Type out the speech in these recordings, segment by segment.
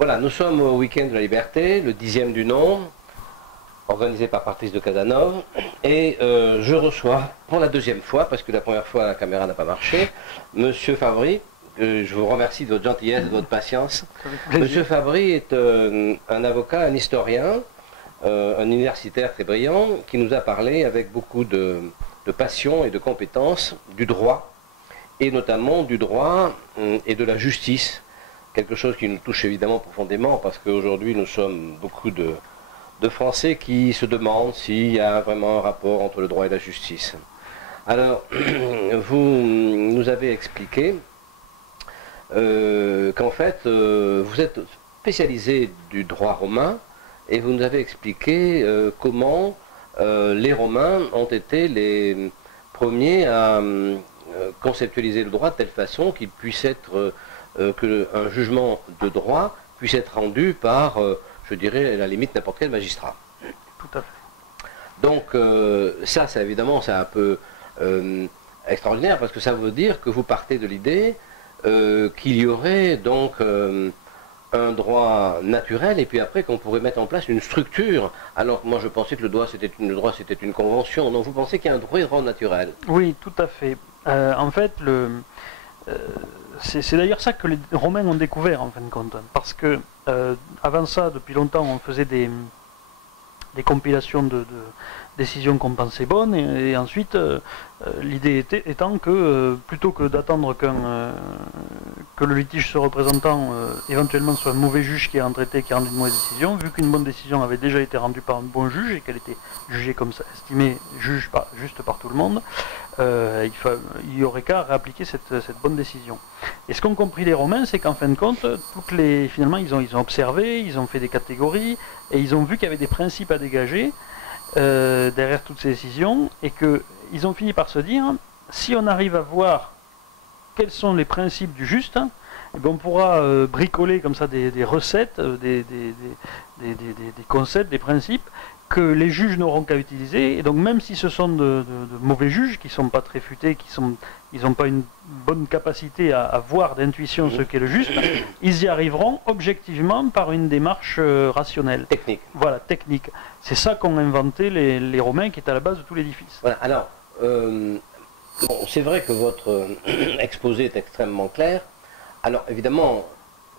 Voilà, nous sommes au week-end de la liberté, le 10e du nom, organisé par Patrice de Casanova, et je reçois pour la deuxième fois, parce que la première fois la caméra n'a pas marché, Monsieur Fabry. Je vous remercie de votre gentillesse et de votre patience. Monsieur Fabry est un avocat, un historien, un universitaire très brillant, qui nous a parlé avec beaucoup de passion et de compétences du droit, et notamment du droit et de la justice. Quelque chose qui nous touche évidemment profondément, parce qu'aujourd'hui nous sommes beaucoup de Français qui se demandent s'il y a vraiment un rapport entre le droit et la justice. Alors, vous nous avez expliqué qu'en fait, vous êtes spécialisé du droit romain, et vous nous avez expliqué comment les Romains ont été les premiers à conceptualiser le droit de telle façon qu'il puisse être qu'un jugement de droit puisse être rendu par, je dirais, à la limite, n'importe quel magistrat. Tout à fait. Donc, ça, c'est évidemment, c'est un peu extraordinaire, parce que ça veut dire que vous partez de l'idée qu'il y aurait donc un droit naturel, et puis après qu'on pourrait mettre en place une structure. Alors, moi, je pensais que le droit, c'était une convention. Donc, vous pensez qu'il y a un droit naturel? Oui, tout à fait. En fait, c'est d'ailleurs ça que les Romains ont découvert en fin de compte, parce que avant ça, depuis longtemps, on faisait des compilations de décisions qu'on pensait bonnes, et ensuite l'idée étant que plutôt que d'attendre que le litige se représentant éventuellement soit un mauvais juge qui a un traité qui rend une mauvaise décision, vu qu'une bonne décision avait déjà été rendue par un bon juge et qu'elle était jugée comme ça, estimée juste par tout le monde, il y aurait qu'à réappliquer cette bonne décision. Et ce qu'ont compris les Romains, c'est qu'en fin de compte, finalement ils ont observé, ils ont fait des catégories, et ils ont vu qu'il y avait des principes à dégager derrière toutes ces décisions, et qu'ils ont fini par se dire, si on arrive à voir quels sont les principes du juste, eh bien on pourra bricoler comme ça des recettes, des concepts, des principes que les juges n'auront qu'à utiliser. Et donc même si ce sont de mauvais juges qui ne sont pas très futés, ils n'ont pas une bonne capacité à voir d'intuition ce qu'est le juste, ils y arriveront objectivement par une démarche rationnelle. Technique. Voilà, technique. C'est ça qu'ont inventé les Romains, qui est à la base de tout l'édifice. Voilà, alors, bon, c'est vrai que votre exposé est extrêmement clair. Alors, évidemment,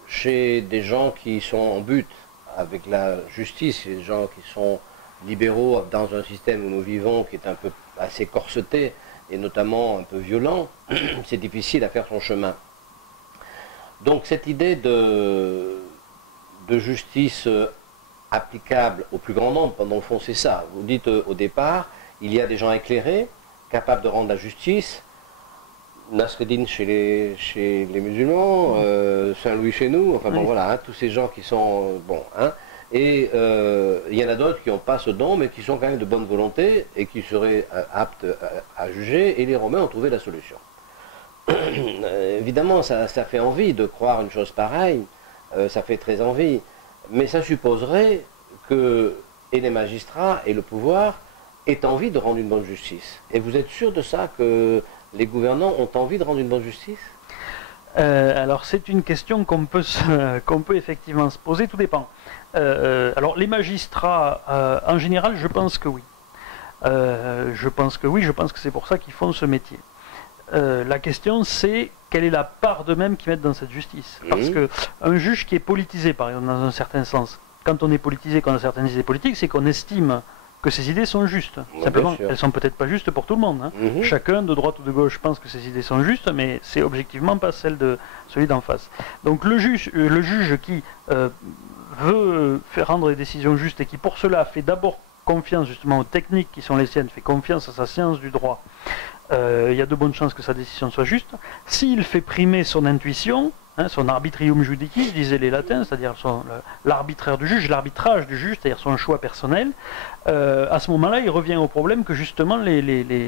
chez des gens qui sont en but avec la justice, des gens qui sont libéraux dans un système où nous vivons qui est un peu assez corseté, et notamment un peu violent, c'est difficile à faire son chemin. Donc cette idée de justice applicable au plus grand nombre, dans le fond c'est ça. Vous dites au départ, il y a des gens éclairés, capables de rendre la justice, Nasreddin chez les musulmans, Saint-Louis chez nous, enfin bon voilà, hein, tous ces gens qui sont, bon, hein, et il y en a d'autres qui n'ont pas ce don, mais qui sont quand même de bonne volonté, et qui seraient aptes à juger, et les Romains ont trouvé la solution. Évidemment, ça fait envie de croire une chose pareille, ça fait très envie, mais ça supposerait que et les magistrats et le pouvoir aient envie de rendre une bonne justice. Et vous êtes sûr de ça, que les gouvernants ont envie de rendre une bonne justice? Alors c'est une question qu'on peut effectivement se poser, tout dépend. Alors les magistrats, en général, je pense que oui. Je pense que c'est pour ça qu'ils font ce métier. La question c'est, quelle est la part d'eux-mêmes qu'ils mettent dans cette justice? Parce qu'un juge qui est politisé, par exemple, dans un certain sens, quand on est politisé, qu'on a certaines idées politiques, c'est qu'on estime que ces idées sont justes. Simplement, elles sont peut-être pas justes pour tout le monde. Hein. Chacun, de droite ou de gauche, pense que ces idées sont justes, mais c'est objectivement pas celle de celui d'en face. Donc le juge qui veut faire rendre des décisions justes, et qui pour cela fait d'abord confiance justement aux techniques qui sont les siennes, fait confiance à sa science du droit, il y a de bonnes chances que sa décision soit juste. S'il fait primer son intuition, hein, son arbitrium judicis, disaient les latins, c'est-à-dire l'arbitraire du juge, l'arbitrage du juge, c'est-à-dire son choix personnel, à ce moment-là, il revient au problème que justement les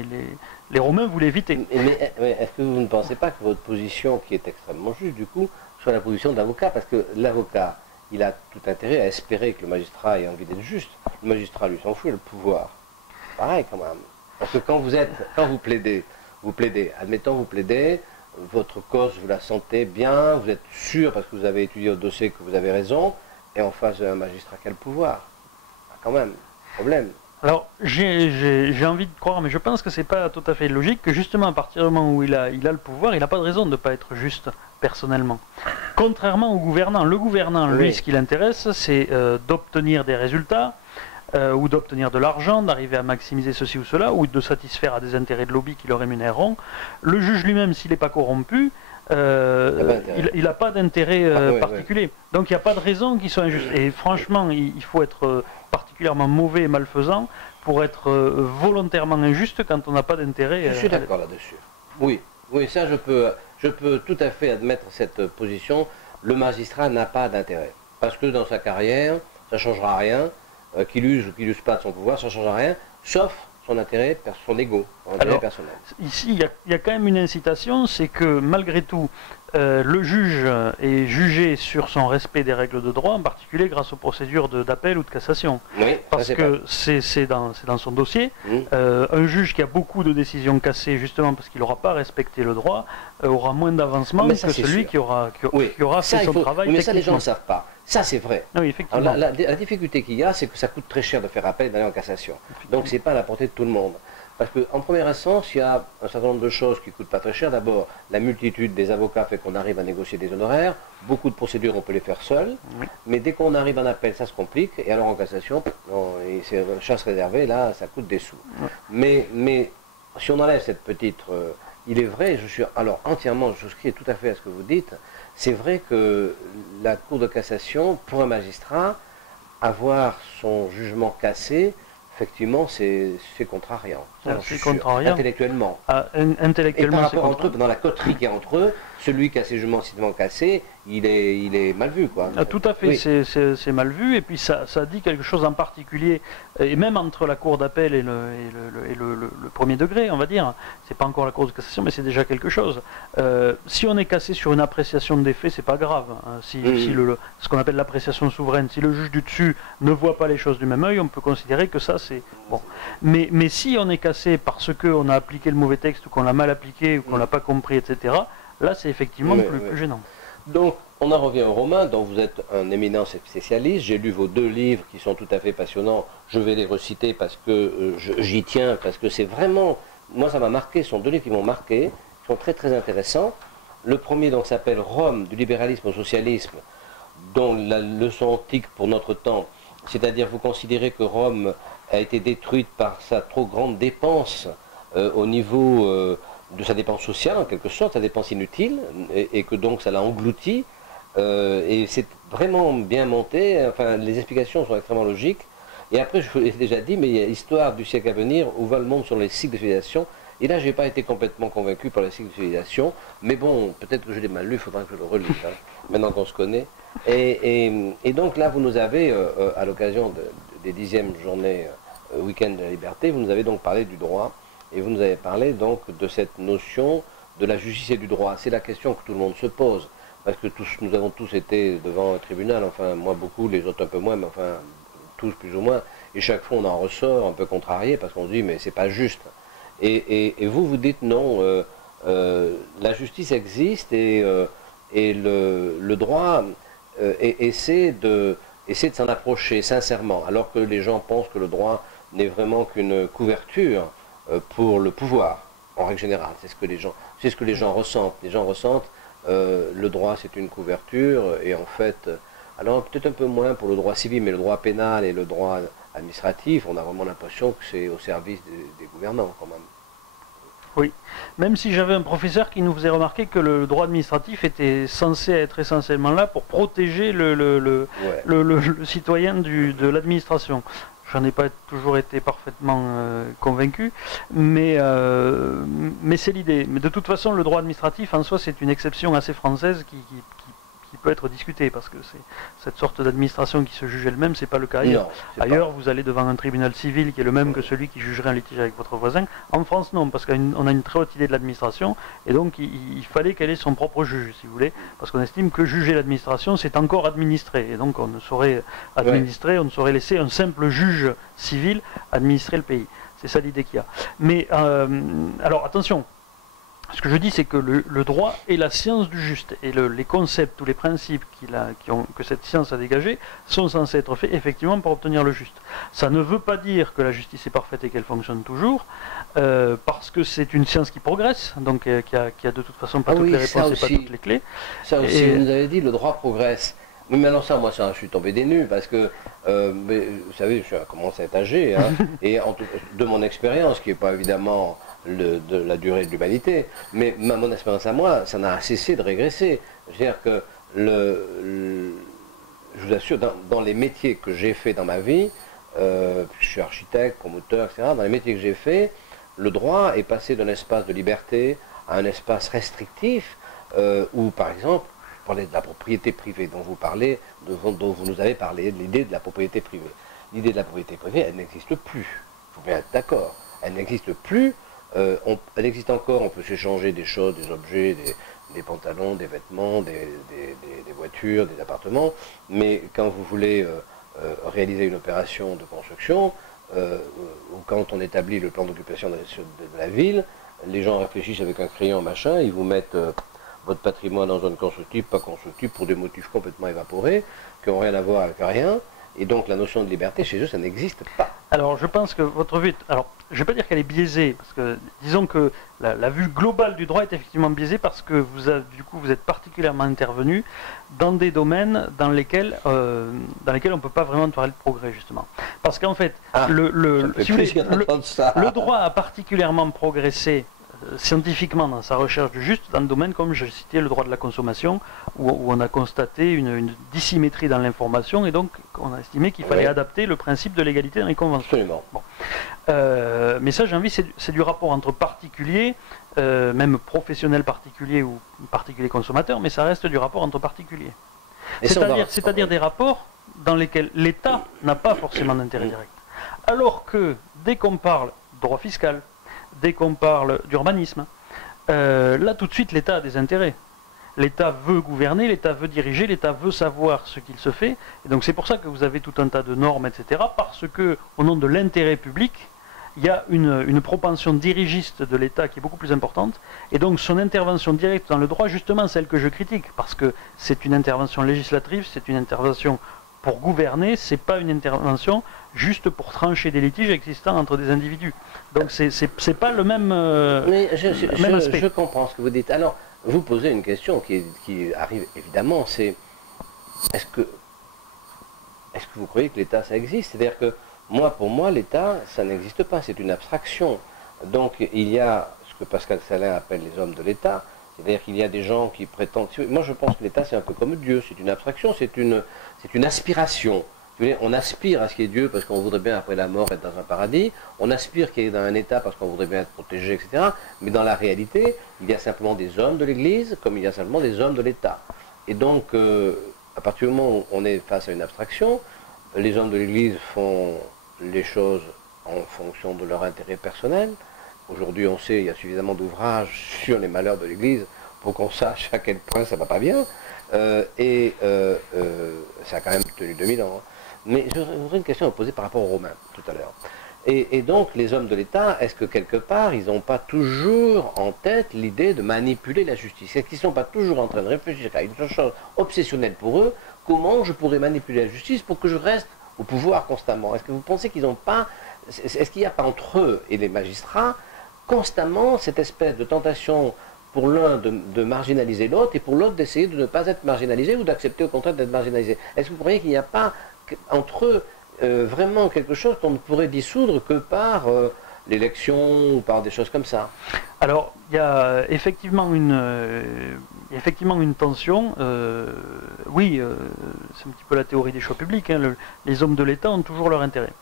Romains voulaient éviter. Mais est-ce que vous ne pensez pas que votre position, qui est extrêmement juste du coup, soit la position d'avocat? Parce que l'avocat, il a tout intérêt à espérer que le magistrat ait envie d'être juste. Le magistrat, lui, s'en fout, il a le pouvoir. Pareil quand même. Parce que quand vous plaidez, admettons, vous plaidez votre cause, vous la sentez bien, vous êtes sûr parce que vous avez étudié au dossier que vous avez raison, et en face d'un magistrat, quel pouvoir? Ah, quand même, problème. Alors, j'ai envie de croire, mais je pense que c'est pas tout à fait logique, que justement, à partir du moment où il a le pouvoir, il n'a pas de raison de ne pas être juste personnellement. Contrairement au gouvernant. Le gouvernant, lui, ce qui l'intéresse, c'est d'obtenir des résultats, ou d'obtenir de l'argent, d'arriver à maximiser ceci ou cela, ou de satisfaire à des intérêts de lobby qui le rémunéreront. Le juge lui-même, s'il n'est pas corrompu, il n'a pas d'intérêt particulier. Donc il n'y a pas de raison qu'il soit injuste. Et franchement, il faut être particulièrement mauvais et malfaisant pour être volontairement injuste quand on n'a pas d'intérêt. Je suis d'accord là-dessus. Oui, oui, ça je peux tout à fait admettre cette position. Le magistrat n'a pas d'intérêt. Parce que dans sa carrière, ça ne changera rien. Qu'il use ou qu'il n'use pas de son pouvoir, ça ne changera rien, sauf son intérêt, son ego, son intérêt personnel. Ici, il y a quand même une incitation, c'est que malgré tout, le juge est jugé sur son respect des règles de droit, en particulier grâce aux procédures d'appel ou de cassation. Oui, parce que c'est dans son dossier. Un juge qui a beaucoup de décisions cassées, justement parce qu'il n'aura pas respecté le droit, aura moins d'avancement que celui qui aura fait son travail. Mais ça, les gens ne savent pas. Ça, c'est vrai. Oui, effectivement. Alors, la difficulté qu'il y a, c'est que ça coûte très cher de faire appel et d'aller en cassation. Donc, ce n'est pas à la portée de tout le monde. Parce qu'en première instance, il y a un certain nombre de choses qui ne coûtent pas très cher. D'abord, la multitude des avocats fait qu'on arrive à négocier des honoraires. Beaucoup de procédures, on peut les faire seul. Mais dès qu'on arrive en appel, ça se complique. Et alors en cassation, c'est chasse réservée, là, ça coûte des sous. Mais si on enlève cette petite... il est vrai, je suis alors entièrement, je souscris tout à fait à ce que vous dites. C'est vrai que la Cour de cassation, pour un magistrat, avoir son jugement cassé, effectivement, c'est contrariant. C'est contrariant. Intellectuellement. Intellectuellement, et par rapport entre eux, dans la coterie qu'il y a entre eux, celui qui a ses jugements systématiquement cassés, il est mal vu, quoi. Tout à fait, oui. C'est mal vu, et puis ça dit quelque chose en particulier, et même entre la cour d'appel et le premier degré, on va dire, c'est pas encore la cour de cassation, mais c'est déjà quelque chose. Si on est cassé sur une appréciation des faits, c'est pas grave. Hein. Ce qu'on appelle l'appréciation souveraine, si le juge du dessus ne voit pas les choses du même œil, on peut considérer que ça c'est bon. Mais si on est cassé parce qu'on a appliqué le mauvais texte, ou qu'on l'a mal appliqué, ou qu'on l'a pas compris, etc., là c'est effectivement plus gênant. Donc, on en revient au roman, dont vous êtes un éminent spécialiste. J'ai lu vos 2 livres qui sont tout à fait passionnants. Je vais les reciter parce que j'y tiens, parce que c'est vraiment... Moi, ça m'a marqué. Ce sont 2 livres qui m'ont marqué, qui sont très très intéressants. Le premier donc s'appelle Rome, du libéralisme au socialisme, dont la leçon antique pour notre temps, c'est-à-dire vous considérez que Rome a été détruite par sa trop grande dépense au niveau... de sa dépense sociale, en quelque sorte, sa dépense inutile, et que donc ça l'a englouti, et c'est vraiment bien monté, enfin les explications sont extrêmement logiques, et après je vous l'ai déjà dit, mais il y a l'histoire du siècle à venir, où va le monde sur les cycles de civilisation, et là je n'ai pas été complètement convaincu par les cycles de civilisation, mais bon, peut-être que je l'ai mal lu, il faudra que je le relise, hein, maintenant qu'on se connaît, et donc là vous nous avez, à l'occasion des 10e journées week-end de la liberté, vous nous avez donc parlé du droit. Et vous nous avez parlé donc de cette notion de la justice et du droit. C'est la question que tout le monde se pose. Parce que nous avons tous été devant un tribunal, enfin moi beaucoup, les autres un peu moins, mais enfin tous plus ou moins. Et chaque fois on en ressort un peu contrarié parce qu'on se dit mais c'est pas juste. Et vous dites non, la justice existe et le droit essaie de s'en approcher sincèrement. Alors que les gens pensent que le droit n'est vraiment qu'une couverture pour le pouvoir, en règle générale. C'est ce que les gens ressentent. Les gens ressentent le droit c'est une couverture, et en fait, alors peut-être un peu moins pour le droit civil, mais le droit pénal et le droit administratif, on a vraiment l'impression que c'est au service des gouvernants quand même. Oui, même si j'avais un professeur qui nous faisait remarquer que le droit administratif était censé être essentiellement là pour protéger le citoyen de l'administration. J'en ai pas toujours été parfaitement convaincu, mais c'est l'idée. Mais de toute façon, le droit administratif en soi, c'est une exception assez française qui peut être discutée, parce que c'est cette sorte d'administration qui se juge elle-même, c'est pas le cas ailleurs. Ailleurs, vous allez devant un tribunal civil qui est le même que celui qui jugerait un litige avec votre voisin. En France, non, parce qu'on a une très haute idée de l'administration, et donc il fallait qu'elle ait son propre juge, si vous voulez, parce qu'on estime que juger l'administration, c'est encore administrer, et donc on ne saurait administrer, on ne saurait laisser un simple juge civil administrer le pays. C'est ça l'idée qu'il y a. Mais, alors attention, Ce que je dis, c'est que le droit est la science du juste. Et les concepts ou les principes que cette science a dégagés sont censés être faits effectivement pour obtenir le juste. Ça ne veut pas dire que la justice est parfaite et qu'elle fonctionne toujours, parce que c'est une science qui progresse, donc qui a de toute façon pas toutes les réponses et pas toutes les clés. Ça aussi, vous nous avez dit, le droit progresse. Oui, mais alors ça, moi, je suis tombé des nues, parce que, vous savez, je commence à être âgé, hein, et de mon expérience, qui n'est pas évidemment de la durée de l'humanité, mais mon expérience à moi, ça n'a cessé de régresser. C'est-à-dire que, je vous assure, dans les métiers que j'ai fait dans ma vie, je suis architecte, promoteur, etc., dans les métiers que j'ai fait, le droit est passé d'un espace de liberté à un espace restrictif, où, par exemple, je parlais de la propriété privée dont vous parlez, dont vous nous avez parlé, de l'idée de la propriété privée. L'idée de la propriété privée, elle n'existe plus. Il faut bien être d'accord. Elle n'existe plus. Elle existe encore, on peut s'échanger des choses, des objets, des pantalons, des vêtements, des voitures, des appartements, mais quand vous voulez réaliser une opération de construction, ou quand on établit le plan d'occupation de la ville, les gens réfléchissent avec un crayon, machin, ils vous mettent votre patrimoine en zone constructive, pas constructive, pour des motifs complètement évaporés, qui n'ont rien à voir avec rien. Et donc la notion de liberté, chez eux, ça n'existe pas. Alors je pense que votre vue, alors je ne vais pas dire qu'elle est biaisée, parce que disons que la vue globale du droit est effectivement biaisée parce que vous êtes particulièrement intervenu dans des domaines dans lesquels on ne peut pas vraiment parler de progrès, justement. Parce qu'en fait, le droit a particulièrement progressé scientifiquement dans sa recherche du juste, dans le domaine, comme je citais, le droit de la consommation, où on a constaté une dissymétrie dans l'information, et donc on a estimé qu'il fallait adapter le principe de l'égalité dans les conventions. Absolument. Bon. Mais ça, j'ai envie, c'est du rapport entre particuliers, même professionnels particuliers ou particuliers consommateurs, mais ça reste du rapport entre particuliers. C'est-à-dire des rapports dans lesquels l'État n'a pas forcément d'intérêt direct. Alors que dès qu'on parle droit fiscal, dès qu'on parle d'urbanisme, là tout de suite l'État a des intérêts. L'État veut gouverner, l'État veut diriger, l'État veut savoir ce qu'il se fait. Et donc c'est pour ça que vous avez tout un tas de normes, etc. Parce que, au nom de l'intérêt public, il y a une propension dirigiste de l'État qui est beaucoup plus importante. Et donc son intervention directe dans le droit, justement celle que je critique, parce que c'est une intervention législative, c'est une intervention pour gouverner, c'est pas une intervention juste pour trancher des litiges existants entre des individus. Donc c'est pas le même, mais même aspect. Je comprends ce que vous dites. Alors, vous posez une question qui arrive évidemment, c'est est-ce que vous croyez que l'État ça existe? C'est-à-dire que pour moi, l'État, ça n'existe pas, c'est une abstraction. Donc il y a ce que Pascal Salin appelle les hommes de l'État, c'est-à-dire qu'il y a des gens qui prétendent... Moi je pense que l'État c'est un peu comme Dieu, c'est une abstraction, c'est une aspiration. On aspire à ce qu'il y ait Dieu parce qu'on voudrait bien après la mort être dans un paradis, on aspire qu'il y ait dans un État parce qu'on voudrait bien être protégé, etc. Mais dans la réalité, il y a simplement des hommes de l'Église comme il y a simplement des hommes de l'État. Et donc, à partir du moment où on est face à une abstraction, les hommes de l'Église font les choses en fonction de leur intérêt personnel. Aujourd'hui, on sait, il y a suffisamment d'ouvrages sur les malheurs de l'Église pour qu'on sache à quel point ça ne va pas bien. Ça a quand même tenu 2000 ans. Hein. Mais je voudrais une question à vous poser par rapport aux Romains, tout à l'heure. Et donc, les hommes de l'État, est-ce que quelque part, ils n'ont pas toujours en tête l'idée de manipuler la justice? Est-ce qu'ils ne sont pas toujours en train de réfléchir à une chose obsessionnelle pour eux? Comment je pourrais manipuler la justice pour que je reste au pouvoir constamment? Est-ce que vous pensez qu'ils n'ont pas... Est-ce qu'il n'y a pas entre eux et les magistrats constamment cette espèce de tentation pour l'un de marginaliser l'autre et pour l'autre d'essayer de ne pas être marginalisé ou d'accepter au contraire d'être marginalisé? Est-ce que vous croyez qu'il n'y a pas entre eux vraiment quelque chose qu'on ne pourrait dissoudre que par l'élection ou par des choses comme ça? Alors, il y a effectivement une tension. Oui, c'est un petit peu la théorie des choix publics. Hein. Les hommes de l'État ont toujours leur intérêt.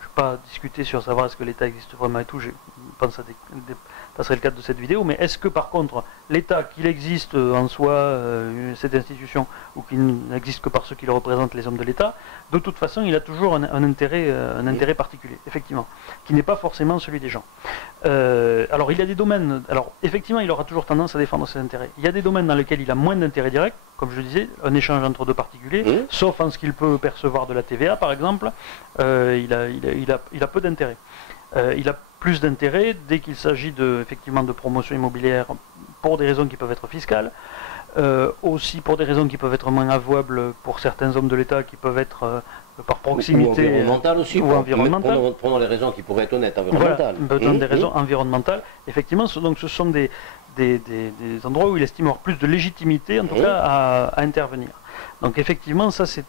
Je ne vais pas discuter sur savoir est-ce que l'État existe vraiment et tout. Je pense que ça serait le cadre de cette vidéo. Mais est-ce que par contre, l'État, qu'il existe en soi, cette institution, ou qu'il n'existe que par ceux qui le représentent, les hommes de l'État, de toute façon, il a toujours un intérêt particulier, effectivement, qui n'est pas forcément celui des gens. Alors, il y a des domaines... Alors, effectivement, il aura toujours tendance à défendre ses intérêts. Il y a des domaines dans lesquels il a moins d'intérêt direct, comme je le disais, un échange entre deux particuliers, sauf en ce qu'il peut percevoir de la TVA, par exemple, il a peu d'intérêt. Il a plus d'intérêt dès qu'il s'agit effectivement de promotion immobilière pour des raisons qui peuvent être fiscales, aussi pour des raisons qui peuvent être moins avouables pour certains hommes de l'État qui peuvent être par proximité. Ou environnementale aussi. Ou environnementale. Prenons les raisons qui pourraient être honnêtes, environnementales. Voilà, des raisons environnementales. Effectivement, donc ce sont des endroits où il estime avoir plus de légitimité, en tout cas, à intervenir. Donc effectivement, ça c'est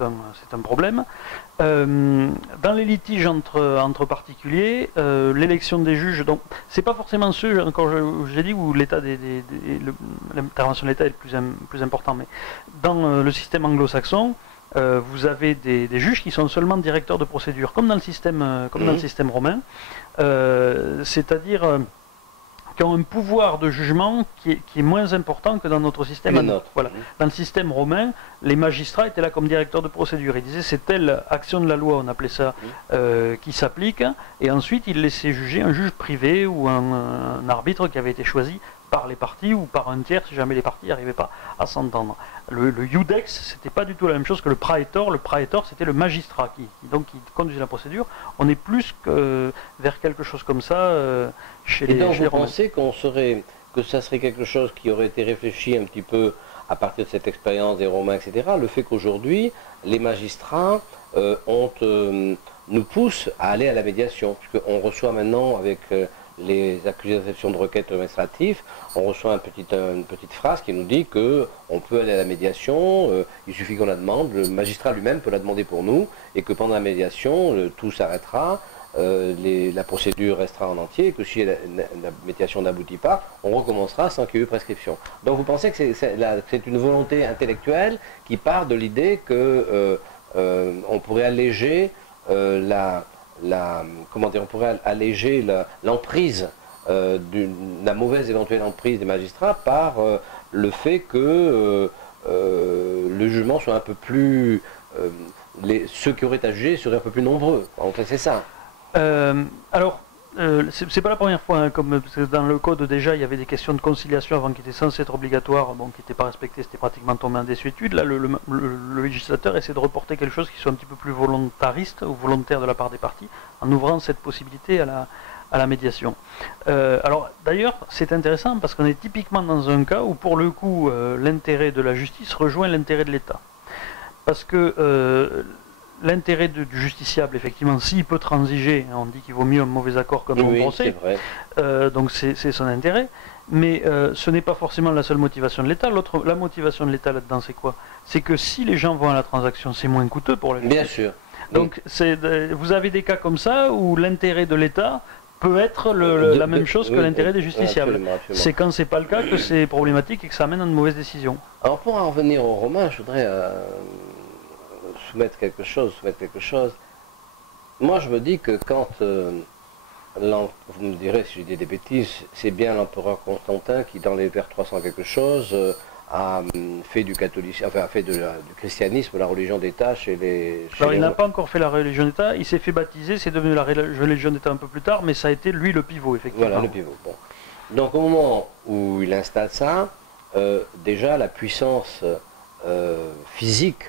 un problème. Dans les litiges entre particuliers, l'élection des juges, donc c'est pas forcément ceux, encore j'ai dit, où l'intervention de l'État est le plus important, mais dans le système anglo-saxon, vous avez des juges qui sont seulement directeurs de procédure, comme dans le système romain, c'est-à-dire qui ont un pouvoir de jugement qui est moins important que dans notre système. Voilà. Dans le système romain, les magistrats étaient là comme directeurs de procédure. Ils disaient c'est telle action de la loi, on appelait ça, qui s'applique, et ensuite ils laissaient juger un juge privé ou un arbitre qui avait été choisi par les parties ou par un tiers si jamais les parties n'arrivaient pas à s'entendre. Le iudex, c'était pas du tout la même chose que le praetor. Le praetor, c'était le magistrat qui conduisait la procédure. On est plus que vers quelque chose comme ça chez les Romains. Et donc vous pensez que ça serait quelque chose qui aurait été réfléchi un petit peu à partir de cette expérience des Romains, etc. Le fait qu'aujourd'hui, les magistrats nous poussent à aller à la médiation, puisqu'on reçoit maintenant avec les accusations de requêtes administratives, on reçoit une petite phrase qui nous dit qu'on peut aller à la médiation, il suffit qu'on la demande, le magistrat lui-même peut la demander pour nous, et que pendant la médiation, tout s'arrêtera, la procédure restera en entier, et que si la médiation n'aboutit pas, on recommencera sans qu'il y ait eu prescription. Donc vous pensez que c'est une volonté intellectuelle qui part de l'idée qu'on pourrait alléger on pourrait alléger l'emprise, la mauvaise éventuelle emprise des magistrats par le fait que le jugement soit un peu plus... ceux qui auraient à juger seraient un peu plus nombreux. En fait, c'est ça. C'est pas la première fois, parce que dans le code déjà il y avait des questions de conciliation avant qui étaient censées être obligatoires, qui n'étaient pas respectées, c'était pratiquement tombé en désuétude. Là le législateur essaie de reporter quelque chose qui soit un petit peu plus volontariste ou volontaire de la part des parties, en ouvrant cette possibilité à la médiation. Alors d'ailleurs c'est intéressant parce qu'on est typiquement dans un cas où pour le coup l'intérêt de la justice rejoint l'intérêt de l'État. Parce que l'intérêt du justiciable, effectivement, s'il peut transiger, on dit qu'il vaut mieux un mauvais accord qu'un bon procès, donc c'est son intérêt, mais ce n'est pas forcément la seule motivation de l'État. La motivation de l'État là-dedans, c'est quoi? C'est que si les gens vont à la transaction, c'est moins coûteux pour la justice. Bien sûr. Donc vous avez des cas comme ça où l'intérêt de l'État peut être la même chose que l'intérêt des justiciables. Absolument. C'est quand c'est pas le cas que c'est problématique et que ça amène à une mauvaise décision. Alors pour en revenir aux Romains, je voudrais soumettre quelque chose. Moi, je me dis que quand, vous me direz si je dis des bêtises, c'est bien l'empereur Constantin qui, dans les vers 300 quelque chose, a fait du catholicisme, enfin, a fait du christianisme la religion d'État chez les... Alors, il n'a pas encore fait la religion d'État, il s'est fait baptiser, c'est devenu la religion d'État un peu plus tard, mais ça a été lui le pivot, effectivement. Voilà, le pivot. Bon. Donc, au moment où il installe ça, déjà la puissance physique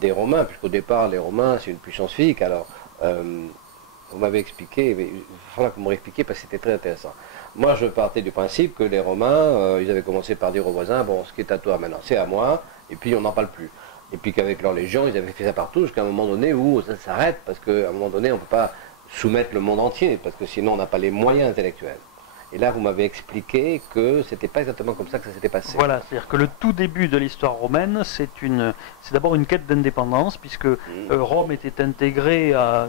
des Romains, puisqu'au départ les Romains c'est une puissance physique. Alors vous m'avez expliqué, mais il faudra que vous me réexpliquiez parce que c'était très intéressant. Moi je partais du principe que les Romains ils avaient commencé par dire aux voisins bon, ce qui est à toi maintenant c'est à moi, et puis on n'en parle plus, et puis qu'avec leur légion ils avaient fait ça partout jusqu'à un moment donné où ça s'arrête, parce qu'à un moment donné on ne peut pas soumettre le monde entier parce que sinon on n'a pas les moyens intellectuels. Et là, vous m'avez expliqué que c'était pas exactement comme ça que ça s'était passé. Voilà, c'est-à-dire que le tout début de l'histoire romaine, c'est d'abord une quête d'indépendance, puisque Rome était intégrée à...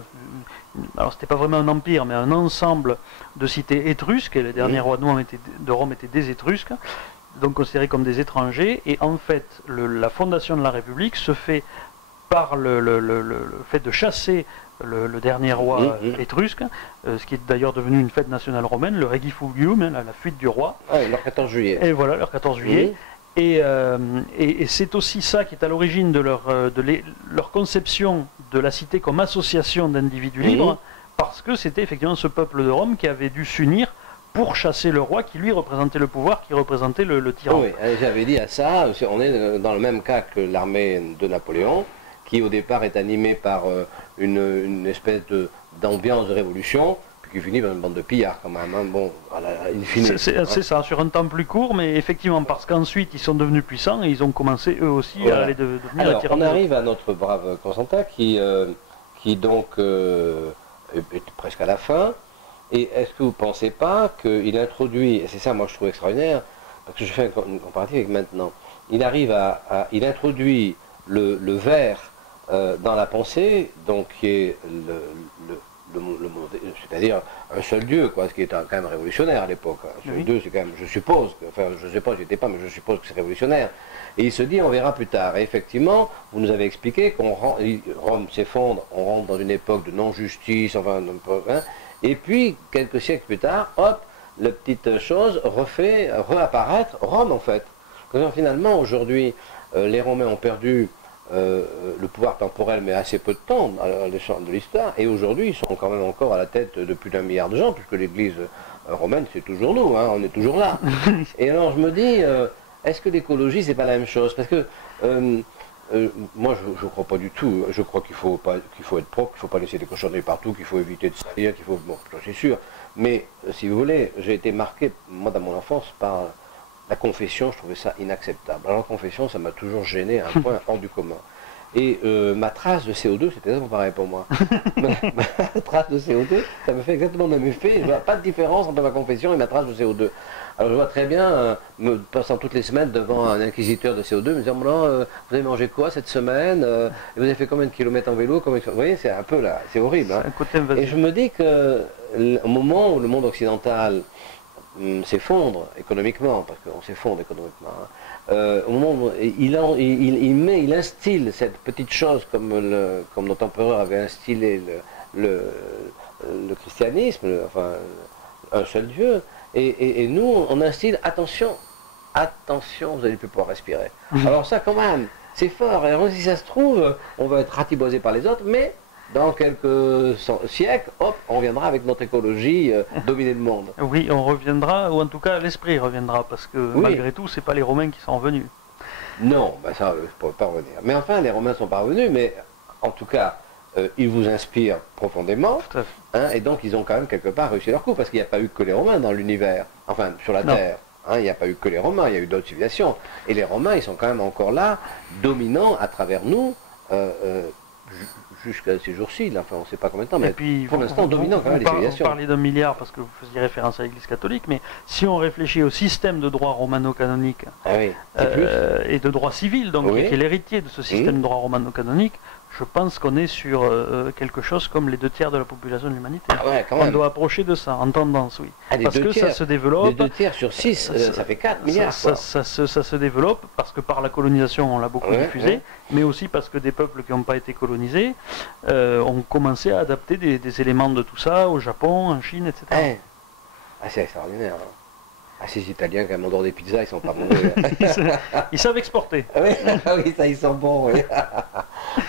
Alors, c'était pas vraiment un empire, mais un ensemble de cités étrusques, et les derniers rois de Rome étaient des Étrusques, donc considérés comme des étrangers, et en fait, la fondation de la République se fait par le fait de chasser le dernier roi étrusque, ce qui est d'ailleurs devenu une fête nationale romaine, le Regifugium, la fuite du roi. Ah, leur 14 juillet. Et voilà, leur 14 juillet. Et c'est aussi ça qui est à l'origine de leur conception de la cité comme association d'individus libres, parce que c'était effectivement ce peuple de Rome qui avait dû s'unir pour chasser le roi qui lui représentait le pouvoir, qui représentait le tyran. Oui, j'avais dit à ça, on est dans le même cas que l'armée de Napoléon, qui au départ est animée par une espèce de d'ambiance de révolution, puis qui finit dans une bande de pillards quand même. Hein. Bon, il finit. C'est ça, sur un temps plus court, mais effectivement, parce qu'ensuite ils sont devenus puissants et ils ont commencé eux aussi à aller devenir Alors, attirants. on arrive à notre brave Constantin qui donc est presque à la fin. Et est-ce que vous ne pensez pas qu'il introduit, et c'est ça moi je trouve extraordinaire, parce que je fais une comparative avec maintenant, il arrive il introduit le vers dans la pensée, donc qui est c'est-à-dire un seul Dieu, quoi, ce qui est quand même révolutionnaire à l'époque. Un seul Dieu, c'est quand même, je suppose, enfin je ne sais pas, j'y étais pas, mais je suppose que c'est révolutionnaire. Et il se dit, on verra plus tard. Et effectivement, vous nous avez expliqué Rome s'effondre, on rentre dans une époque de non-justice, enfin, hein, et puis, quelques siècles plus tard, hop, la petite chose refait réapparaître Rome, en fait. Parce que finalement, aujourd'hui, les Romains ont perdu le pouvoir temporel, mais assez peu de temps à l'échelle de l'histoire, et aujourd'hui, ils sont quand même encore à la tête de plus d'1 milliard de gens, puisque l'Église romaine, c'est toujours nous, hein, on est toujours là. Et alors, je me dis, est-ce que l'écologie, c'est pas la même chose? Parce que moi, je ne crois pas du tout. Je crois qu'il faut être propre, qu'il ne faut pas laisser des cochonneries partout, qu'il faut éviter de salir, qu'il faut... Bon, c'est sûr. Mais, si vous voulez, j'ai été marqué, moi, dans mon enfance, par la confession. Je trouvais ça inacceptable. Alors, la confession, ça m'a toujours gêné à un point hors du commun. Et ma trace de CO2, c'était exactement pareil pour moi. Ma trace de CO2, ça me fait exactement le même effet. Je vois pas de différence entre ma confession et ma trace de CO2. Alors je vois très bien, me passant toutes les semaines devant un inquisiteur de CO2, me disant, vous avez mangé quoi cette semaine et vous avez fait combien de kilomètres en vélo? Vous voyez, c'est un peu là, c'est horrible. Hein. Et je me dis qu'au moment où le monde occidental s'effondre économiquement, parce qu'on s'effondre économiquement, hein, au moment où il instille cette petite chose comme notre empereur avait instillé le christianisme, enfin un seul Dieu, et nous on instille attention, vous n'allez plus pouvoir respirer. Alors ça quand même, c'est fort, et si ça se trouve, on va être ratiboisé par les autres, mais dans quelques siècles, hop, on reviendra avec notre écologie dominer le monde. Oui, on reviendra, ou en tout cas l'esprit reviendra, parce que malgré tout, c'est pas les Romains qui sont revenus. Non, ben ça, je ne pourrais pas revenir. Mais enfin, les Romains sont pas revenus, mais en tout cas, ils vous inspirent profondément, hein, et donc ils ont quand même quelque part réussi leur coup, parce qu'il n'y a pas eu que les Romains dans l'univers, enfin sur la Terre. Hein, il n'y a pas eu que les Romains, il y a eu d'autres civilisations. Et les Romains, ils sont quand même encore là, dominants à travers nous, jusqu'à ces jours-ci, enfin on ne sait pas combien de temps, mais puis, pour l'instant dominant quand même les civilisations. Vous parlez d'1 milliard parce que vous faisiez référence à l'Église catholique, mais si on réfléchit au système de droit romano-canonique et de droit civil, donc qui est l'héritier de ce système de droit romano-canonique, je pense qu'on est sur quelque chose comme les 2 tiers de la population de l'humanité. On doit approcher de ça, en tendance, oui. Parce que ça se développe. Les 2 tiers sur 6, ça fait 4 milliards. Ça se développe parce que par la colonisation, on l'a beaucoup diffusé, mais aussi parce que des peuples qui n'ont pas été colonisés ont commencé à adapter des éléments de tout ça au Japon, en Chine, etc. C'est extraordinaire. Hein. Ces Italiens, quand même, ont des pizzas, ils sont pas mauvais. Ils savent exporter. Oui, ça, ils sont bons. Oui.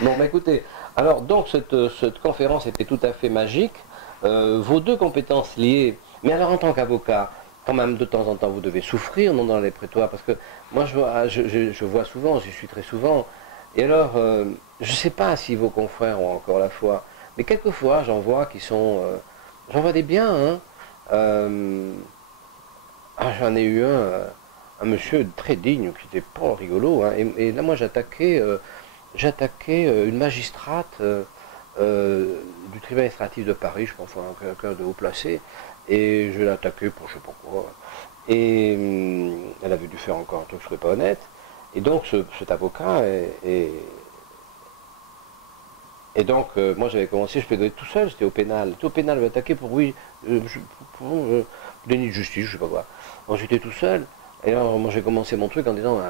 Bon, bah, écoutez, alors, donc, cette conférence était tout à fait magique. Vos 2 compétences liées, mais alors, en tant qu'avocat, quand même, de temps en temps, vous devez souffrir non, dans les prétoires, parce que moi, je vois souvent, j'y suis très souvent, et alors, je ne sais pas si vos confrères ont encore la foi, mais quelquefois, j'en vois qui sont... j'en vois des biens, hein. J'en ai eu un monsieur très digne, qui était pas rigolo, hein, et là moi j'attaquais une magistrate du tribunal administratif de Paris, je pense, quelqu'un de haut placé, et je l'ai attaqué pour je sais pas quoi, et elle avait dû faire encore un truc, je ne serais pas honnête, et donc cet avocat, et donc moi j'avais commencé, je plaidais tout seul, j'étais au pénal, je l'ai attaqué pour déni de justice, je sais pas quoi. Donc j'étais tout seul, et alors moi j'ai commencé mon truc en disant,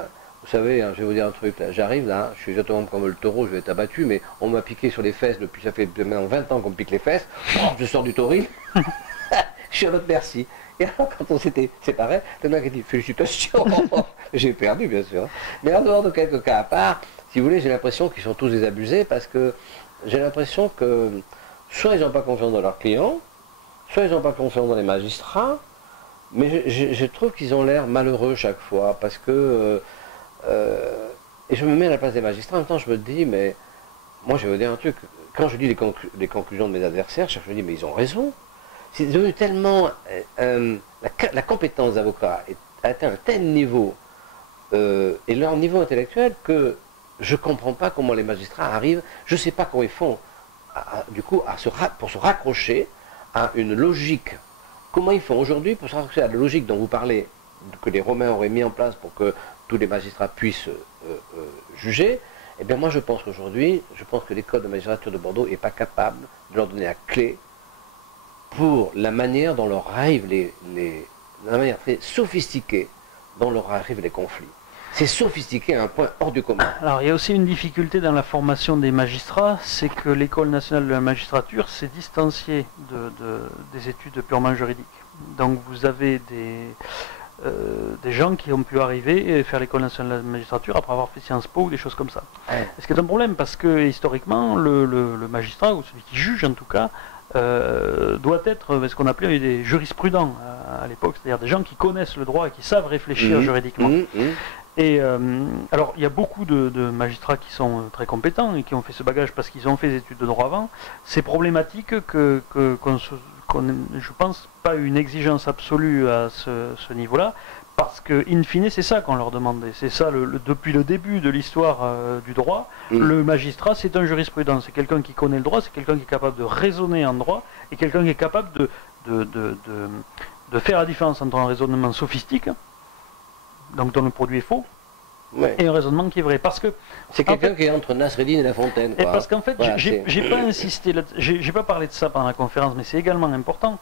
vous savez, hein, je vais vous dire un truc, là, j'arrive là, je suis exactement comme le taureau, je vais être abattu, mais on m'a piqué sur les fesses depuis, ça fait maintenant 20 ans qu'on me pique les fesses, je sors du tauril, je suis à votre merci. Et alors quand on s'était séparés, le mec a dit, félicitations, j'ai perdu bien sûr. Mais en dehors de quelques cas à part, si vous voulez, j'ai l'impression qu'ils sont tous désabusés, parce que j'ai l'impression que soit ils n'ont pas confiance dans leurs clients, soit ils n'ont pas confiance dans les magistrats, mais je trouve qu'ils ont l'air malheureux chaque fois, parce que... et je me mets à la place des magistrats, en même temps je me dis, mais moi je vais vous dire un truc, quand je lis les conclusions de mes adversaires, je me dis, mais ils ont raison. C'est devenu tellement... la compétence d'avocat a atteint un tel niveau, et leur niveau intellectuel, que je ne comprends pas comment les magistrats arrivent, je ne sais pas comment ils font, du coup, pour se raccrocher à une logique. Comment ils font aujourd'hui pour se raccrocher à la logique dont vous parlez, que les Romains auraient mis en place pour que tous les magistrats puissent juger. Eh bien moi je pense qu'aujourd'hui, je pense que l'école de magistrature de Bordeaux n'est pas capable de leur donner la clé pour la manière dont leur arrivent la manière très sophistiquée dont leur arrivent les conflits. C'est sophistiqué à un point hors du commun. Alors il y a aussi une difficulté dans la formation des magistrats, c'est que l'école nationale de la magistrature s'est distanciée des études purement juridiques. Donc vous avez des gens qui ont pu arriver et faire l'école nationale de la magistrature après avoir fait Sciences Po ou des choses comme ça. Ouais. Ce qui est un problème parce que historiquement le magistrat, ou celui qui juge en tout cas, doit être ce qu'on appelait des jurisprudents à l'époque, c'est-à-dire des gens qui connaissent le droit et qui savent réfléchir juridiquement. Et alors, il y a beaucoup de magistrats qui sont très compétents et qui ont fait ce bagage parce qu'ils ont fait des études de droit avant. C'est problématique qu'on je pense, pas une exigence absolue à ce niveau-là, parce que, in fine, c'est ça qu'on leur demandait. C'est ça, depuis le début de l'histoire du droit, le magistrat, c'est un jurisprudent. C'est quelqu'un qui connaît le droit, c'est quelqu'un qui est capable de raisonner en droit, et quelqu'un qui est capable de faire la différence entre un raisonnement sophistique, donc dont le produit est faux, et un raisonnement qui est vrai. Parce que c'est quelqu'un qui est entre Nasreddin et La Fontaine. Et parce qu'en fait, voilà, j'ai pas insisté, j'ai pas parlé de ça pendant la conférence, mais c'est également important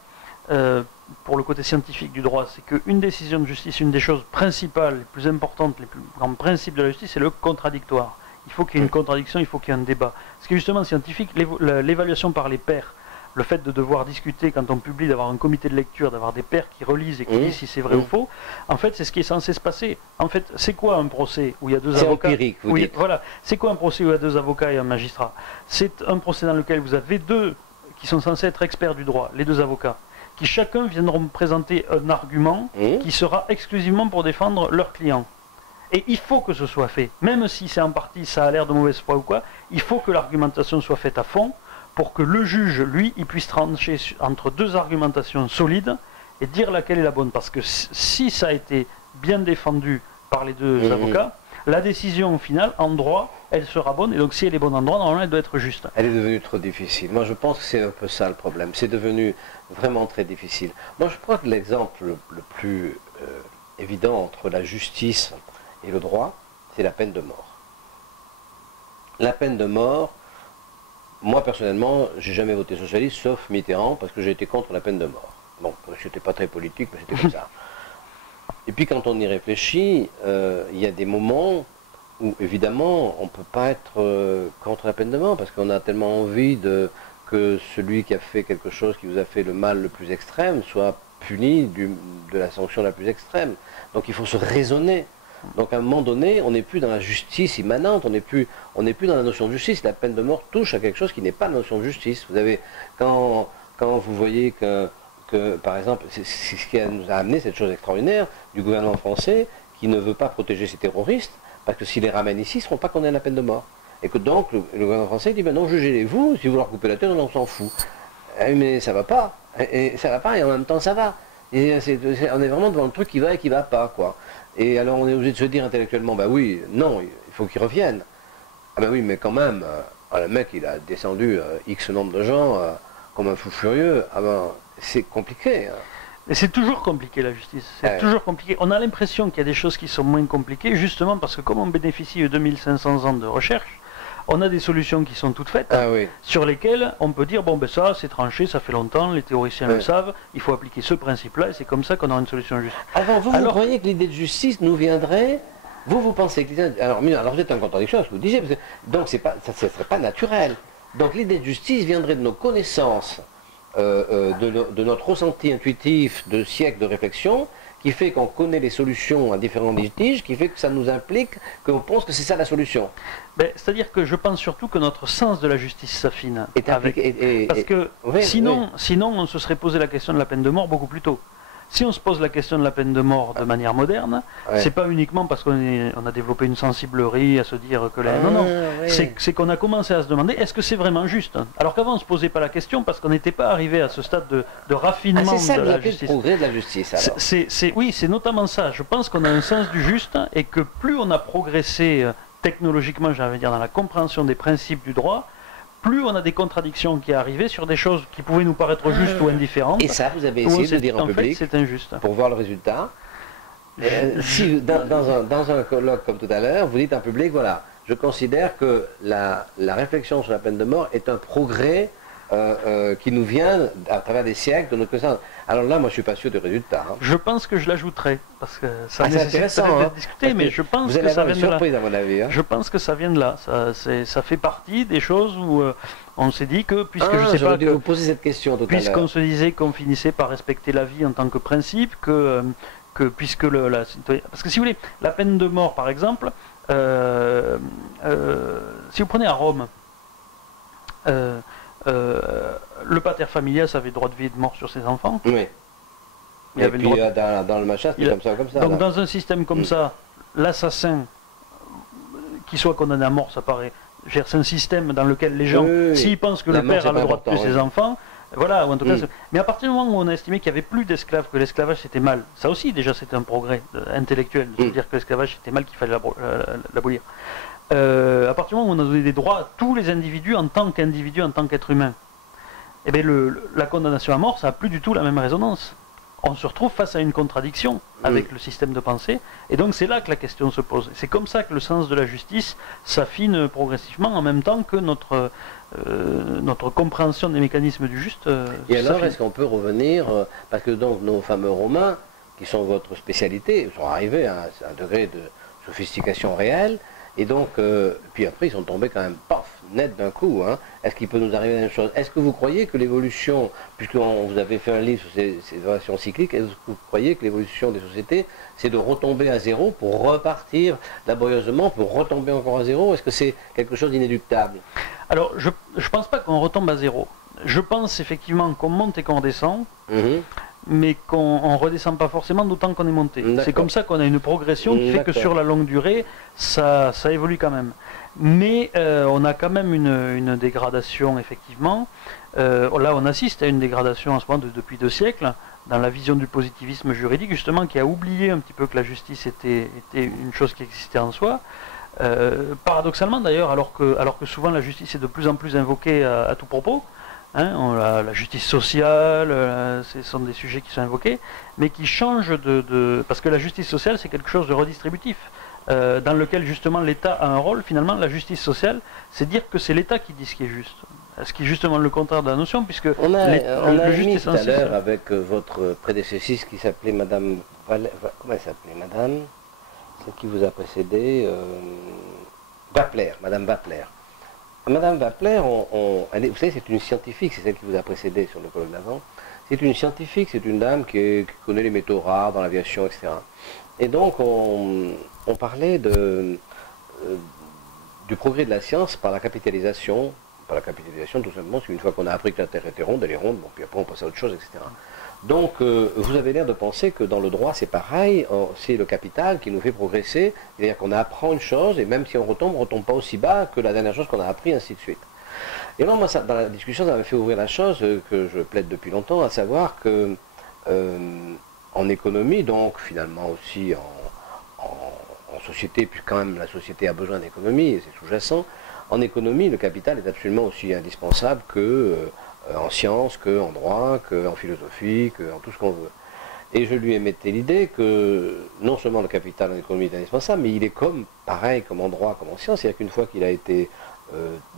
pour le côté scientifique du droit. C'est qu'une décision de justice, une des choses principales, les plus importantes, les plus grands principes de la justice, c'est le contradictoire. Il faut qu'il y ait une contradiction, il faut qu'il y ait un débat. Ce qui est justement scientifique, l'évaluation par les pairs, le fait de devoir discuter quand on publie, d'avoir un comité de lecture, d'avoir des pairs qui relisent et qui disent si c'est vrai ou faux, en fait c'est ce qui est censé se passer. En fait, c'est quoi un procès où il y a deux avocats? C'est empirique, vous dites. Voilà. C'est quoi un procès où il y a deux avocats et un magistrat? C'est un procès dans lequel vous avez deux qui sont censés être experts du droit, les deux avocats, qui chacun viendront présenter un argument qui sera exclusivement pour défendre leur client. Et il faut que ce soit fait. Même si c'est en partie, ça a l'air de mauvaise foi ou quoi, il faut que l'argumentation soit faite à fond, pour que le juge, lui, il puisse trancher entre deux argumentations solides et dire laquelle est la bonne. Parce que si ça a été bien défendu par les deux avocats, la décision finale, en droit, elle sera bonne. Et donc si elle est bonne en droit, normalement, elle doit être juste. Elle est devenue trop difficile. Moi, je pense que c'est un peu ça le problème. C'est devenu vraiment très difficile. Moi, je crois que l'exemple le plus évident entre la justice et le droit, c'est la peine de mort. La peine de mort... Moi, personnellement, j'ai jamais voté socialiste, sauf Mitterrand, parce que j'ai été contre la peine de mort. Bon, c'était pas très politique, mais c'était comme ça. Et puis, quand on y réfléchit, il y a des moments où, évidemment, on ne peut pas être contre la peine de mort, parce qu'on a tellement envie que celui qui a fait quelque chose, qui vous a fait le mal le plus extrême, soit puni de la sanction la plus extrême. Donc, il faut se raisonner. Donc à un moment donné, on n'est plus dans la justice immanente, on n'est plus dans la notion de justice. La peine de mort touche à quelque chose qui n'est pas la notion de justice. Vous avez, quand vous voyez que par exemple, c'est ce qui nous a amené cette chose extraordinaire du gouvernement français qui ne veut pas protéger ces terroristes, parce que s'ils les ramènent ici, ils ne seront pas condamnés à la peine de mort. Et que donc le gouvernement français dit, ben non, jugez-les-vous, si vous leur coupez la tête, on s'en fout. Mais ça va pas, et ça va pas, et en même temps ça va. Et on est vraiment devant le truc qui va et qui va pas, quoi. Et alors on est obligé de se dire intellectuellement, bah oui, non, il faut qu'ils reviennent. Ah ben oui, mais quand même, le mec il a descendu X nombre de gens comme un fou furieux, ah ben c'est compliqué. Hein. Mais c'est toujours compliqué la justice, c'est toujours compliqué. On a l'impression qu'il y a des choses qui sont moins compliquées, justement parce que comme on bénéficie de 2500 ans de recherche, on a des solutions qui sont toutes faites, sur lesquelles on peut dire, bon ben ça c'est tranché, ça fait longtemps, les théoriciens le savent, il faut appliquer ce principe-là, et c'est comme ça qu'on aura une solution juste. Alors vous croyez que l'idée de justice nous viendrait, vous pensez que l'idée... Alors vous êtes en contradiction avec ce que vous disiez, parce que, donc ça ne serait pas naturel. Donc l'idée de justice viendrait de nos connaissances, de notre ressenti intuitif de siècles de réflexion, qui fait qu'on connaît les solutions à différents litiges, qui fait que ça nous implique qu'on pense que c'est ça la solution. C'est-à-dire que je pense surtout que notre sens de la justice s'affine. Parce que sinon on se serait posé la question de la peine de mort beaucoup plus tôt. si on se pose la question de la peine de mort de manière moderne, c'est pas uniquement parce qu'on a développé une sensiblerie à se dire que c'est qu'on a commencé à se demander est-ce que c'est vraiment juste, alors qu'avant on se posait pas la question parce qu'on n'était pas arrivé à ce stade de raffinement de la justice. Le progrès de la justice. Oui, c'est notamment ça. Je pense qu'on a un sens du juste et que plus on a progressé technologiquement, j'allais dire, dans la compréhension des principes du droit, plus on a des contradictions qui arrivaient sur des choses qui pouvaient nous paraître justes ou indifférentes. Et ça, vous avez essayé de dire en public, c'est injuste. Pour voir le résultat. Si dans un colloque comme tout à l'heure, vous dites en public, voilà, je considère que la réflexion sur la peine de mort est un progrès qui nous vient à travers des siècles de notre connaissance. Alors là, moi, je suis pas sûr du résultat. Je pense que je l'ajouterai parce que ça nécessiterait d'être discuté, mais je pense que ça vient de là. Surprise, à mon avis. Je pense que ça vient de là. Ça fait partie des choses où on s'est dit que puisque je sais pas vous poser cette question tout à l'heure. Puisqu'on se disait qu'on finissait par respecter la vie en tant que principe, que puisque parce que si vous voulez, la peine de mort, par exemple, si vous prenez à Rome. Le pater familias avait droit de vie et de mort sur ses enfants. Oui. Et puis dans le machin, c'est comme ça. Donc là. Dans un système comme ça, l'assassin qui soit condamné à mort, ça paraît. C'est un système dans lequel les gens, s'ils pensent que le père a le droit de tuer ses enfants, voilà, ou en tout cas. Mais à partir du moment où on a estimé qu'il n'y avait plus d'esclaves, que l'esclavage c'était mal, ça aussi déjà c'était un progrès intellectuel, de se dire que l'esclavage c'était mal, qu'il fallait l'abolir. À partir du moment où on a donné des droits à tous les individus en tant qu'individus, en tant qu'être humain, eh bien la condamnation à mort, ça n'a plus du tout la même résonance. On se retrouve face à une contradiction avec le système de pensée, et donc c'est là que la question se pose. C'est comme ça que le sens de la justice s'affine progressivement en même temps que notre compréhension des mécanismes du juste. Et alors, est-ce qu'on peut revenir, parce que donc nos fameux Romains, qui sont votre spécialité, sont arrivés à un degré de sophistication réelle, et donc, puis après, ils sont tombés quand même, paf, net d'un coup. Hein. Est-ce qu'il peut nous arriver la même chose? Est-ce que vous croyez que l'évolution, puisque vous avez fait un livre sur ces relations cycliques, est-ce que vous croyez que l'évolution des sociétés, c'est de retomber à zéro pour repartir laborieusement, pour retomber encore à zéro? Est-ce que c'est quelque chose d'inéluctable? Alors, je ne pense pas qu'on retombe à zéro. Je pense effectivement qu'on monte et qu'on redescend. Mais qu'on ne redescend pas forcément d'autant qu'on est monté. C'est comme ça qu'on a une progression qui fait que sur la longue durée, ça évolue quand même. Mais on a quand même une dégradation, effectivement. Là, on assiste à une dégradation en ce moment depuis 2 siècles, dans la vision du positivisme juridique, justement, qui a oublié un petit peu que la justice était une chose qui existait en soi. Paradoxalement, d'ailleurs, alors que souvent la justice est de plus en plus invoquée à tout propos, la justice sociale, ce sont des sujets qui sont invoqués, mais qui changent parce que la justice sociale, c'est quelque chose de redistributif, dans lequel justement l'État a un rôle. Finalement, la justice sociale, c'est dire que c'est l'État qui dit ce qui est juste. Ce qui est justement le contraire de la notion, puisque on a mis tout à l'heure avec votre prédécesseur qui s'appelait Madame comment elle s'appelait, Madame, celle qui vous a précédé, Wappler, Madame Wappler. Madame Wappler, vous savez, c'est une scientifique, c'est celle qui vous a précédé sur le colloque d'avant. C'est une scientifique, c'est une dame qui connaît les métaux rares dans l'aviation, etc. Et donc, on parlait du progrès de la science par la capitalisation. Par la capitalisation, tout simplement, parce qu'une fois qu'on a appris que la Terre était ronde, elle est ronde, bon, puis après on passe à autre chose, etc. Donc, vous avez l'air de penser que dans le droit, c'est pareil, c'est le capital qui nous fait progresser, c'est-à-dire qu'on apprend une chose, et même si on retombe pas aussi bas que la dernière chose qu'on a appris, ainsi de suite. Et alors, moi, dans la discussion, ça m'a fait ouvrir la chose que je plaide depuis longtemps, à savoir que, en économie, donc finalement aussi en société, puis quand même la société a besoin d'économie, et c'est sous-jacent, en économie, le capital est absolument aussi indispensable que en sciences, qu'en droit, qu'en philosophie, qu'en tout ce qu'on veut. Et je lui ai mis l'idée que non seulement le capital en économie est indispensable, mais il est pareil comme en droit, comme en sciences, c'est-à-dire qu'une fois qu'il a été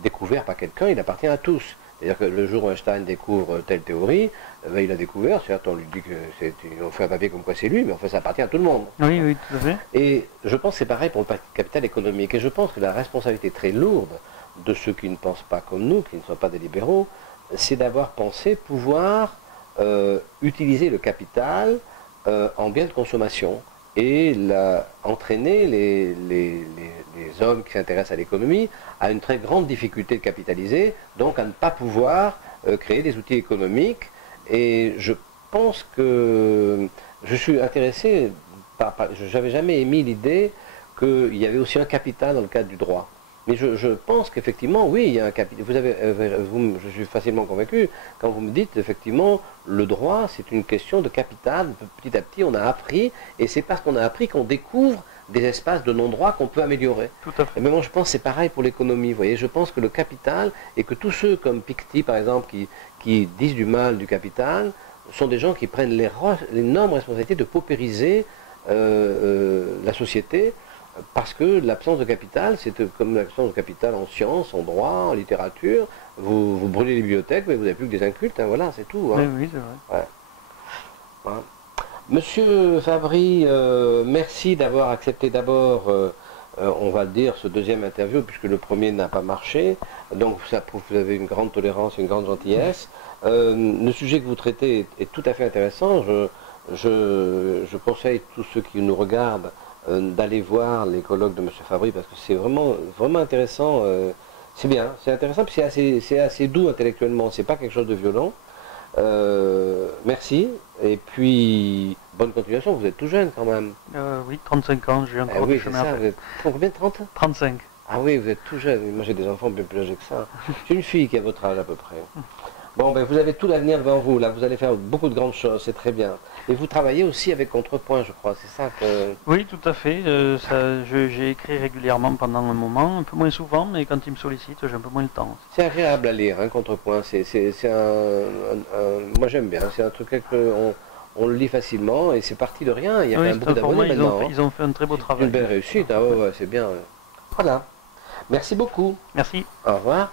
découvert par quelqu'un, il appartient à tous. C'est-à-dire que le jour où Einstein découvre telle théorie, il a découvert, certes on lui dit qu'on fait un papier comme quoi c'est lui, mais en fait ça appartient à tout le monde. Oui, oui, tout à fait. Et je pense que c'est pareil pour le capital économique. Et je pense que la responsabilité très lourde de ceux qui ne pensent pas comme nous, qui ne sont pas des libéraux, c'est d'avoir pensé pouvoir utiliser le capital en bien de consommation et entraîner les hommes qui s'intéressent à l'économie à une très grande difficulté de capitaliser, donc à ne pas pouvoir créer des outils économiques. Et je pense que je suis intéressé, je n'avais jamais émis l'idée qu'il y avait aussi un capital dans le cadre du droit. Mais je pense qu'effectivement, oui, il y a un capital. Je suis facilement convaincu quand vous me dites, effectivement, le droit, c'est une question de capital. Petit à petit, on a appris, et c'est parce qu'on a appris qu'on découvre des espaces de non-droit qu'on peut améliorer. Tout à fait. Mais moi, je pense que c'est pareil pour l'économie. Vous voyez, je pense que le capital, et que tous ceux comme Piketty, par exemple, qui disent du mal du capital, sont des gens qui prennent l'énorme responsabilité de paupériser la société. Parce que l'absence de capital, c'est comme l'absence de capital en sciences, en droit, en littérature. Vous brûlez les bibliothèques, mais vous n'avez plus que des incultes, hein, voilà, c'est tout. Hein. Oui, c'est vrai. Ouais. Voilà. Monsieur Fabry, merci d'avoir accepté d'abord, on va le dire, ce deuxième interview, puisque le premier n'a pas marché. Donc ça prouve que vous avez une grande tolérance, une grande gentillesse. Le sujet que vous traitez est tout à fait intéressant. Je conseille tous ceux qui nous regardent d'aller voir les colloques de M. Fabry parce que c'est vraiment, vraiment intéressant. C'est bien, c'est intéressant, puis c'est assez doux intellectuellement, c'est pas quelque chose de violent. Merci, et puis bonne continuation, vous êtes tout jeune quand même. Oui, 35 ans, j'ai encore du chemin à faire. Vous êtes combien, 30 35. Ah oui, vous êtes tout jeune, moi j'ai des enfants bien plus âgés que ça. J'ai une fille qui a votre âge à peu près. Bon, ben, vous avez tout l'avenir devant vous, là, vous allez faire beaucoup de grandes choses, c'est très bien. Et vous travaillez aussi avec Contrepoint, je crois, c'est ça que... Oui, tout à fait. J'ai écrit régulièrement pendant un moment, un peu moins souvent, mais quand ils me sollicitent, j'ai un peu moins le temps. C'est agréable à lire, hein, Contrepoint, moi j'aime bien, c'est un truc on le lit facilement et c'est parti de rien, il y a quand même beaucoup d'abonnés maintenant. Ils ont fait un très beau travail. Une belle réussite, ah ouais, c'est bien. Voilà. Merci beaucoup. Merci. Au revoir.